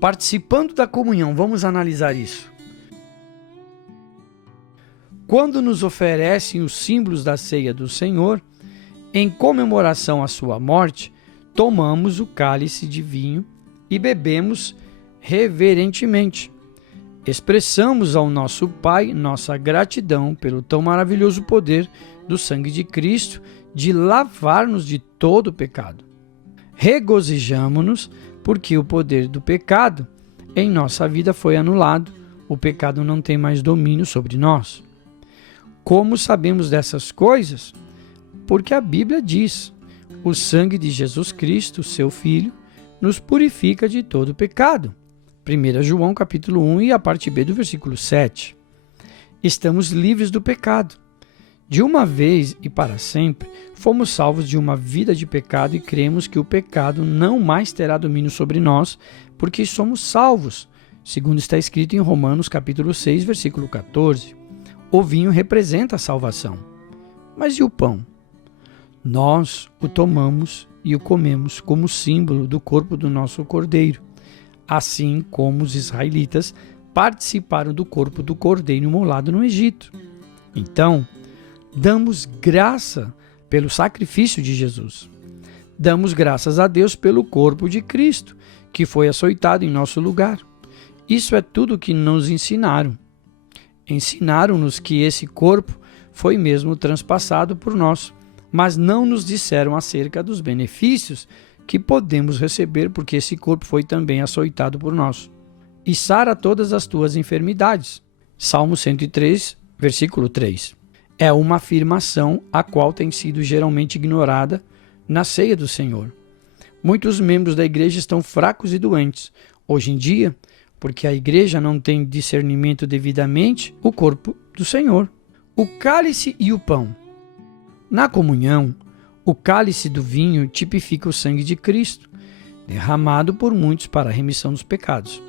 Participando da comunhão, vamos analisar isso. Quando nos oferecem os símbolos da ceia do Senhor, em comemoração à sua morte, tomamos o cálice de vinho e bebemos reverentemente. Expressamos ao nosso Pai nossa gratidão pelo tão maravilhoso poder do sangue de Cristo de lavar-nos de todo o pecado. Regozijamo-nos porque o poder do pecado em nossa vida foi anulado. O pecado não tem mais domínio sobre nós. Como sabemos dessas coisas? Porque a Bíblia diz: o sangue de Jesus Cristo, seu Filho, nos purifica de todo o pecado. 1 João capítulo 1 e a parte B do versículo 7. Estamos livres do pecado. De uma vez e para sempre, fomos salvos de uma vida de pecado e cremos que o pecado não mais terá domínio sobre nós, porque somos salvos, segundo está escrito em Romanos capítulo 6, versículo 14. O vinho representa a salvação. Mas e o pão? Nós o tomamos e o comemos como símbolo do corpo do nosso Cordeiro, assim como os israelitas participaram do corpo do Cordeiro imolado no Egito. Então, damos graça pelo sacrifício de Jesus. Damos graças a Deus pelo corpo de Cristo, que foi açoitado em nosso lugar. Isso é tudo o que nos ensinaram. Ensinaram-nos que esse corpo foi mesmo transpassado por nós, mas não nos disseram acerca dos benefícios que podemos receber, porque esse corpo foi também açoitado por nós. E sara todas as tuas enfermidades. Salmo 103, versículo 3. É uma afirmação a qual tem sido geralmente ignorada na ceia do Senhor. Muitos membros da igreja estão fracos e doentes hoje em dia, porque a igreja não tem discernimento devidamente o corpo do Senhor. O cálice e o pão. Na comunhão, o cálice do vinho tipifica o sangue de Cristo, derramado por muitos para a remissão dos pecados.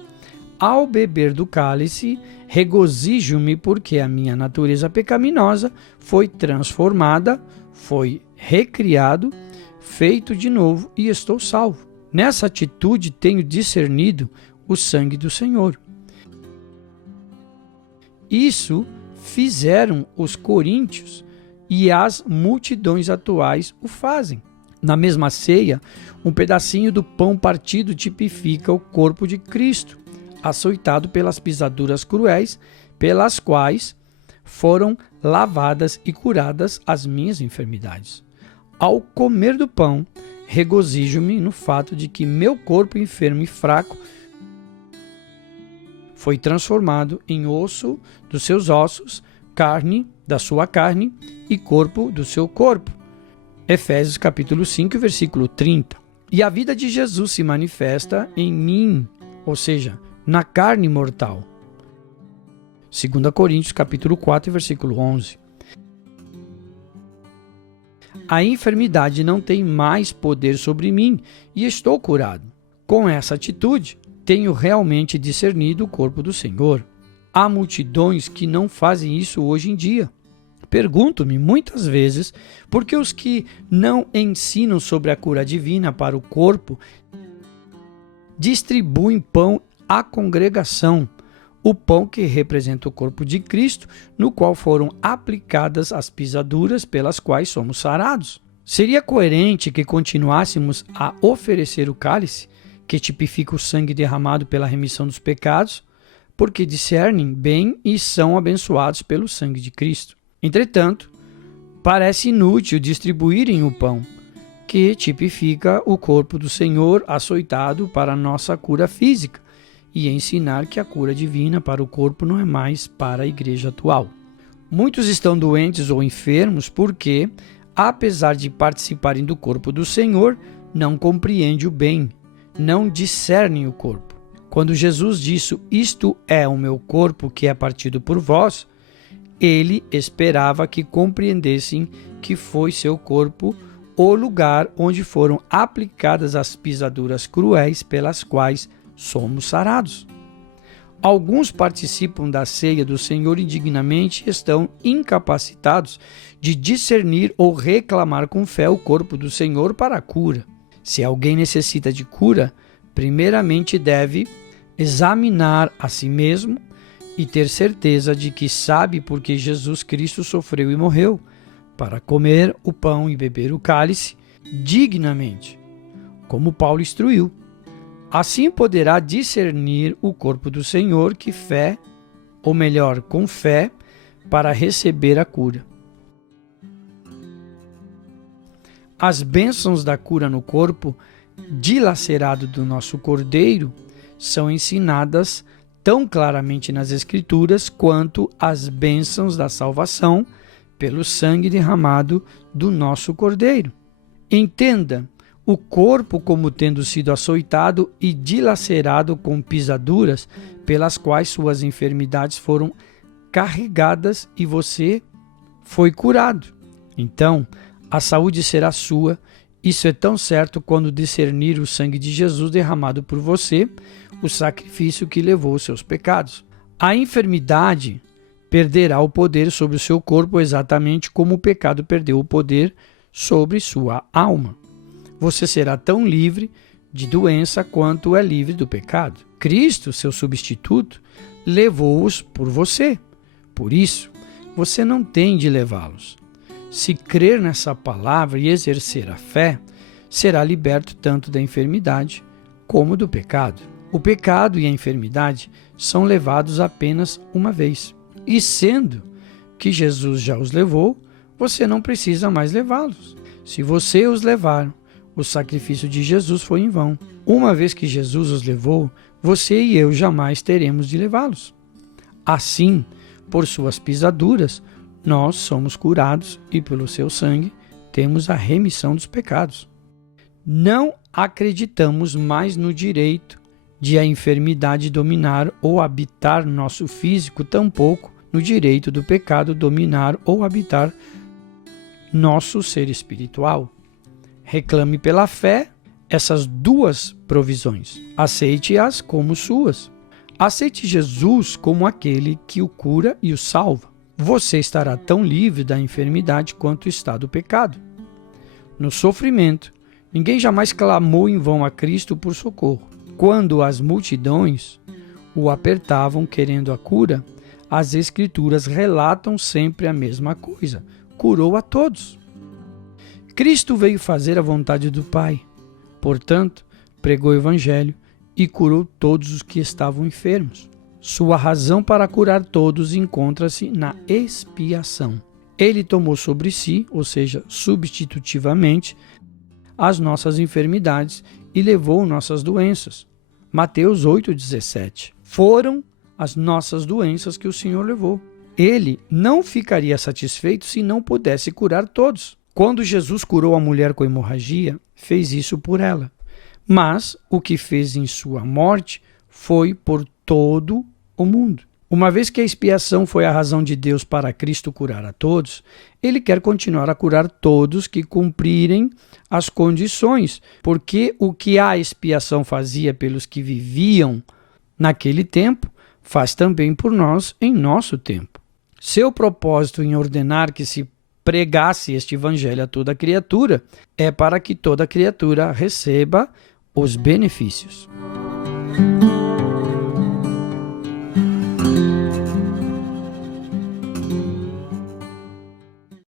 Ao beber do cálice, regozijo-me porque a minha natureza pecaminosa foi transformada, foi recriado, feito de novo e estou salvo. Nessa atitude tenho discernido o sangue do Senhor. Isso fizeram os coríntios e as multidões atuais o fazem. Na mesma ceia, um pedacinho do pão partido tipifica o corpo de Cristo, açoitado pelas pisaduras cruéis, pelas quais foram lavadas e curadas as minhas enfermidades. Ao comer do pão, regozijo-me no fato de que meu corpo enfermo e fraco foi transformado em osso dos seus ossos, carne da sua carne e corpo do seu corpo. Efésios capítulo 5, versículo 30. E a vida de Jesus se manifesta em mim, ou seja, na carne mortal. 2 Coríntios capítulo 4, versículo 11. A enfermidade não tem mais poder sobre mim e estou curado. Com essa atitude, tenho realmente discernido o corpo do Senhor. Há multidões que não fazem isso hoje em dia. Pergunto-me muitas vezes por que os que não ensinam sobre a cura divina para o corpo distribuem pão à congregação, o pão que representa o corpo de Cristo, no qual foram aplicadas as pisaduras pelas quais somos sarados. Seria coerente que continuássemos a oferecer o cálice, que tipifica o sangue derramado pela remissão dos pecados, porque discernem bem e são abençoados pelo sangue de Cristo. Entretanto, parece inútil distribuírem o pão, que tipifica o corpo do Senhor açoitado para a nossa cura física, e ensinar que a cura divina para o corpo não é mais para a igreja atual. Muitos estão doentes ou enfermos porque, apesar de participarem do corpo do Senhor, não compreendem o bem, não discernem o corpo. Quando Jesus disse, isto é o meu corpo que é partido por vós, ele esperava que compreendessem que foi seu corpo o lugar onde foram aplicadas as pisaduras cruéis pelas quais somos sarados. Alguns participam da ceia do Senhor indignamente e estão incapacitados de discernir ou reclamar com fé o corpo do Senhor para a cura. Se alguém necessita de cura, primeiramente deve examinar a si mesmo e ter certeza de que sabe porque Jesus Cristo sofreu e morreu, para comer o pão e beber o cálice dignamente, como Paulo instruiu. Assim poderá discernir o corpo do Senhor que fé, ou melhor, com fé, para receber a cura. As bênçãos da cura no corpo dilacerado do nosso Cordeiro são ensinadas tão claramente nas Escrituras quanto as bênçãos da salvação pelo sangue derramado do nosso Cordeiro. Entenda o corpo como tendo sido açoitado e dilacerado com pisaduras pelas quais suas enfermidades foram carregadas e você foi curado. Então, a saúde será sua. Isso é tão certo quando discernir o sangue de Jesus derramado por você, o sacrifício que levou os seus pecados. A enfermidade perderá o poder sobre o seu corpo exatamente como o pecado perdeu o poder sobre sua alma. Você será tão livre de doença quanto é livre do pecado. Cristo, seu substituto, levou-os por você. Por isso, você não tem de levá-los. Se crer nessa palavra e exercer a fé, será liberto tanto da enfermidade como do pecado. O pecado e a enfermidade são levados apenas uma vez. E sendo que Jesus já os levou, você não precisa mais levá-los. Se você os levar, o sacrifício de Jesus foi em vão. Uma vez que Jesus os levou, você e eu jamais teremos de levá-los. Assim, por suas pisaduras, nós somos curados e pelo seu sangue temos a remissão dos pecados. Não acreditamos mais no direito de a enfermidade dominar ou habitar nosso físico, tampouco no direito do pecado dominar ou habitar nosso ser espiritual. Reclame pela fé essas duas provisões. Aceite-as como suas. Aceite Jesus como aquele que o cura e o salva. Você estará tão livre da enfermidade quanto está do pecado. No sofrimento, ninguém jamais clamou em vão a Cristo por socorro. Quando as multidões o apertavam querendo a cura, as Escrituras relatam sempre a mesma coisa: curou a todos. Cristo veio fazer a vontade do Pai. Portanto, pregou o Evangelho e curou todos os que estavam enfermos. Sua razão para curar todos encontra-se na expiação. Ele tomou sobre si, ou seja, substitutivamente, as nossas enfermidades e levou nossas doenças. Mateus 8,17. Foram as nossas doenças que o Senhor levou. Ele não ficaria satisfeito se não pudesse curar todos. Quando Jesus curou a mulher com hemorragia, fez isso por ela. Mas o que fez em sua morte foi por todo o mundo. Uma vez que a expiação foi a razão de Deus para Cristo curar a todos, Ele quer continuar a curar todos que cumprirem as condições, porque o que a expiação fazia pelos que viviam naquele tempo, faz também por nós em nosso tempo. Seu propósito em ordenar que se pregasse este evangelho a toda criatura é para que toda criatura receba os benefícios.